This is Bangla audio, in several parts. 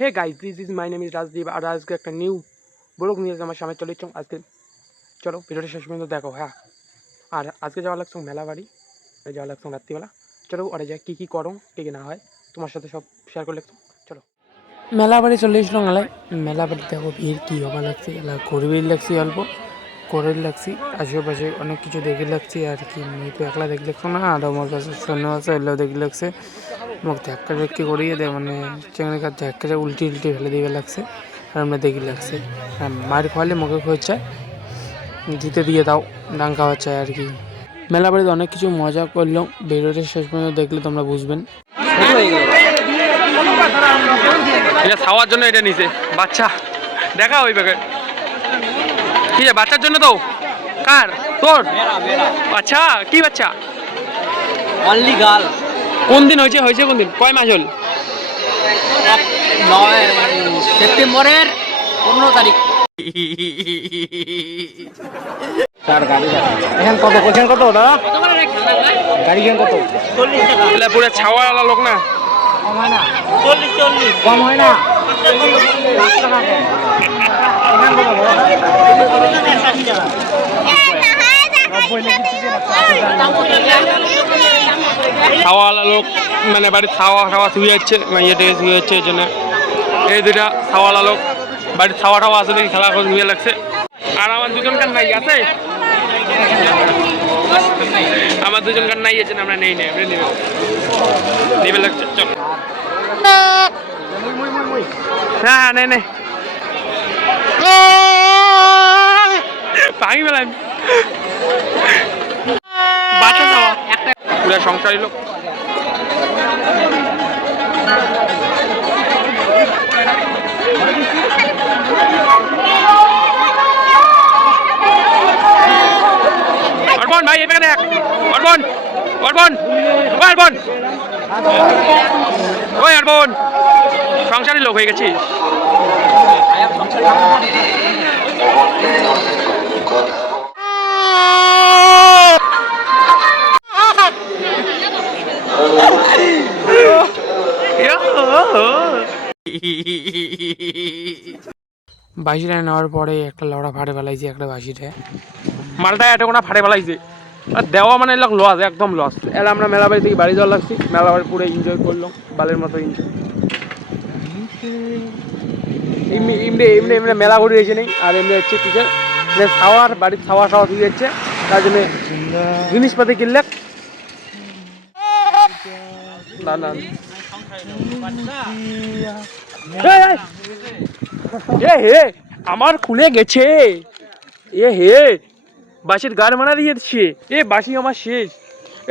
Hey guys this is my name is Rajdeep আর আজকে একটা নিউ ব্লগ নিয়ে আমার সামনে চলে চলো আজকে চলো ভিডিওটা শেষ পর্যন্ত দেখো হ্যাঁ। আর আজকে যাওয়া লাগছো মেলা বাড়ি যাওয়া লাগছো রাত্রিবেলা। চলো আরে যা কী কী করো, কী কী না হয়। তোমার সাথে সব শেয়ার করে লাগছো চলো। মেলা বাড়ি চলে এসলো মেলায় মেলা বাড়ি দেখো ভিড় কী হবা লাগছে, এলা ঘুরবেই লাগছি অল্প করে লাগছি, আশেপাশে অনেক কিছু দেখে লাগছি, আর কি আমি তো একলা দেখে লাগছো না, আর আমার কাছে সৈন্য আছে এগুলো দেখে লাগছে। মোক ধাক্কা ধাক্কি করিয়ে দেয় মানে চেঙ্গা কাজ ধাক্কা উল্টি উল্টি ফেলে দিবে লাগছে, আর আমরা দেখি লাগছে। আর মার খাওয়ালে মুখে খোঁজছে দিতে দিয়ে দাও ডাং খাওয়া চাই আর কি। মেলা বাড়িতে অনেক কিছু মজা করল ভিডিওটা শেষ পর্যন্ত দেখলে তোমরা বুঝবেন। এটা খাওয়ার জন্য এটা নিছে। বাচ্চা দেখা ওই প্যাকেট কি বাচ্চার জন্য তো? কার? তোর? আচ্ছা কি বাচ্চা? অনলি গার্ল কোন দিন হয়েছে হয়েছে কোন দিন? কয় মাস হল? নয় সেপ্টেম্বরের পনেরো তারিখ। পুরো ছাওয়ালা লোক না? চল্লিশ চল্লিশ। কম হয় না? খাওয়ালা লোক মানে বাড়ির খাওয়া খাওয়া শুয়ে যাচ্ছে মাইয়া থেকে শুয়ে যাচ্ছে এই জন্য এই দুটা খাওয়ালা লোক বাড়ির খাওয়া টাওয়া আসলে খেলা করে শুয়ে লাগছে। আর আমার দুজন কান নাই আছে? আমার দুজন কান নাই আছে আমরা নেই নেই, আমরা নেবে। নেবে লাগছে চল। হ্যাঁ হ্যাঁ নেই নেই। ভাঙি পেলাম বাচ্চা যাওয়া পুরা সংসারী লোক অর্পণ ভাই এখানে দেখ অর্পণ অর্পণ অর্পণ ওই অর্পণ সংসারী লোক হয়ে গেছিস। বাসিটা নেওয়ার পরে একটা লড়া ফাড়ে ফেলাইছে একটা বাসিটা মালটা এটা কোনো ফাড়ে ফেলাইছে। আর দেওয়া মানে এলাক লস একদম লস এলা আমরা মেলা বাড়ি থেকে বাড়ি যাওয়া লাগছি মেলা বাড়ি পুরো এনজয় করলাম, বালের মতো এনজয় এমনি এমনি এমনি এমনি মেলা ঘুরে এসে নেই, আর এমনি হচ্ছে কিসের যে খাওয়ার বাড়ির খাওয়া খাওয়া দিয়ে যাচ্ছে, তার জন্য জিনিসপাতি কিনলে না না। হে, আমার খুলে গেছে। এ হে। বাসির গাড় মারা দিয়েছে এ বাসি আমার শেষ।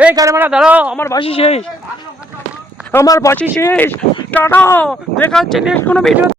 এই গাড়ি মারা, দাঁড়াও, আমার বাসি শেষ। আমার বাসি শেষ। টাটা দেখা হচ্ছে নেক্সট কোনো ভিডিও